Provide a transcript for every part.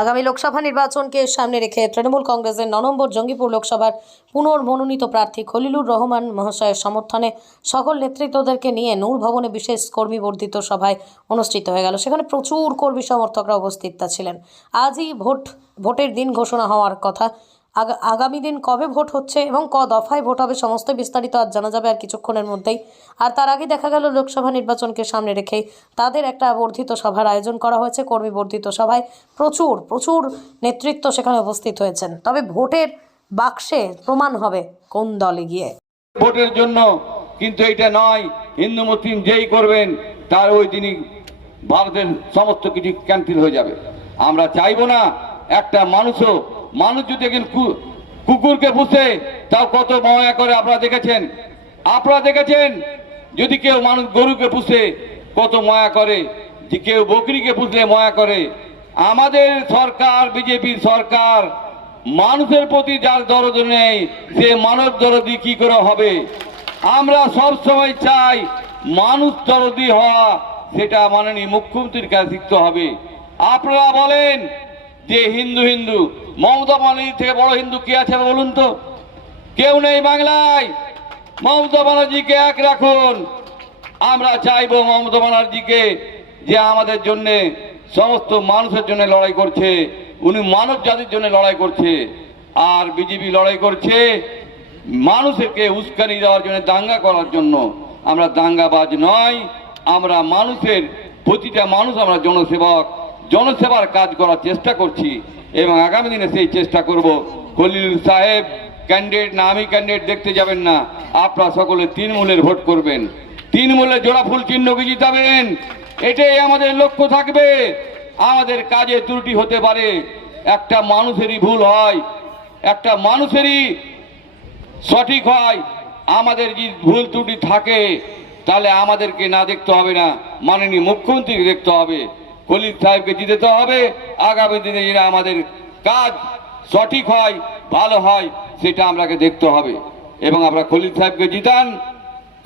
আগামী লোকসভা নির্বাচনকে সামনে রেখে তৃণমূল কংগ্রেসের 9 নম্বর জঙ্গিপুর লোকসভার পুনর্মনোনীত প্রার্থী খলিলুর রহমান মহাশয়ের সমর্থনে সকল নেতৃত্বদেরকে নিয়ে নূর ভবনে বিশেষ কর্মী বর্ধিত সভায় অনুষ্ঠিত হয়ে গেল। সেখানে প্রচুর কর্মী সমর্থকরা উপস্থিত ছিলেন। আজই ভোটের দিন ঘোষণা হওয়ার কথা। আগামী দিন কবে ভোট হচ্ছে এবং ক দফায় ভোট হবে সমস্ত বিস্তারিত আজ জানা যাবে আর কিছুক্ষণের মধ্যেই। আর তার আগে দেখা গেল লোকসভা নির্বাচনকে সামনে রেখে তাদের একটা বর্ধিত সভার আয়োজন করা হয়েছে। কর্মী বর্ধিত সভায় প্রচুর নেতৃত্ব সেখানে উপস্থিত হয়েছেন। তবে ভোটের বাক্সে প্রমাণ হবে কোন দলে গিয়ে ভোটের জন্য, কিন্তু এটা নয় হিন্দু মুসলিম যেই করবেন তার ওই দিনই ভারতের সমস্ত কিছু ক্যান্সেল হয়ে যাবে। আমরা চাইবো না একটা মানুষ যদি একদিন কুকুরকে পুষে তাও কত মায়া করে আপনারা দেখেছেন। যদি কেউ মানুষ গরুকে পুষে কত মায়া করে, যে কেউ বকরিকে পুষলে মায়া করে। আমাদের সরকার, বিজেপির সরকার, মানুষের প্রতি যার দরদ নেই সে মানব দরদি কি করে হবে? আমরা সব সময় চাই মানুষ দরদি হওয়া, সেটা মাননীয় মুখ্যমন্ত্রীর কাছে শিখতে হবে। আপনারা বলেন যে হিন্দু মমতা ব্যানার্জি থেকে বড় হিন্দু কে আছে বলুন তো? কেউ নেই বাংলায়। মমতা ব্যানার্জিকে এক রাখুন। আমরা চাইবো মমতা ব্যানার্জিকে, যে আমাদের জন্য সমস্ত মানুষের জন্য লড়াই করছে, উনি মানব জাতির জন্য লড়াই করছে। আর বিজেপি লড়াই করছে মানুষকে উস্কানি দেওয়ার জন্য, দাঙ্গা করার জন্য। আমরা দাঙ্গাবাজ নয়, আমরা মানুষের প্রতিটা মানুষ, আমরা জনসেবার কাজ করার চেষ্টা করছি এবং আগামী দিনে সেই চেষ্টা করব। খলিলুর সাহেব ক্যান্ডিডেট না, আমি ক্যান্ডিডেট দেখতে যাবেন না, আপনারা সকলে তৃণমূলের ভোট করবেন, তৃণমূলের জোড়া ফুল চিহ্নকে জিতাবেন। এটাই আমাদের লক্ষ্য থাকবে। আমাদের কাজে ত্রুটি হতে পারে, একটা মানুষেরই ভুল হয়, একটা মানুষেরই সঠিক হয়। আমাদের যদি ভুল ত্রুটি থাকে তাহলে আমাদেরকে না দেখতে হবে না, মাননীয় মুখ্যমন্ত্রীকে দেখতে হবে, খলিল সাহেবকে জিতাতে হবে। আগামী দিনে যেটা আমাদের কাজ সঠিক হয়, ভালো হয়, সেটা আমাকে দেখতে হবে। এবং আপনারা খলিল সাহেবকে জিতান।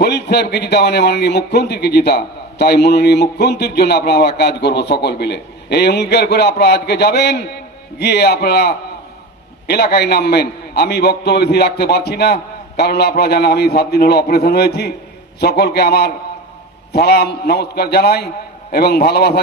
খলিল সাহেবকে জিতা মানে মাননীয় মুখ্যমন্ত্রীকে জিতা। তাই মাননীয় মুখ্যমন্ত্রীর জন্য আমরা কাজ করব সকল মিলে। এই অঙ্গীকার করে আপনারা আজকে যাবেন, গিয়ে আপনারা এলাকায় নামবেন। আমি বক্তব্য বেশি রাখতে পারছি না, কারণ আপনারা জানেন আমি 7 দিন হলো অপারেশন হয়েছি। সকলকে আমার সালাম নমস্কার জানাই এবং ভালোবাসা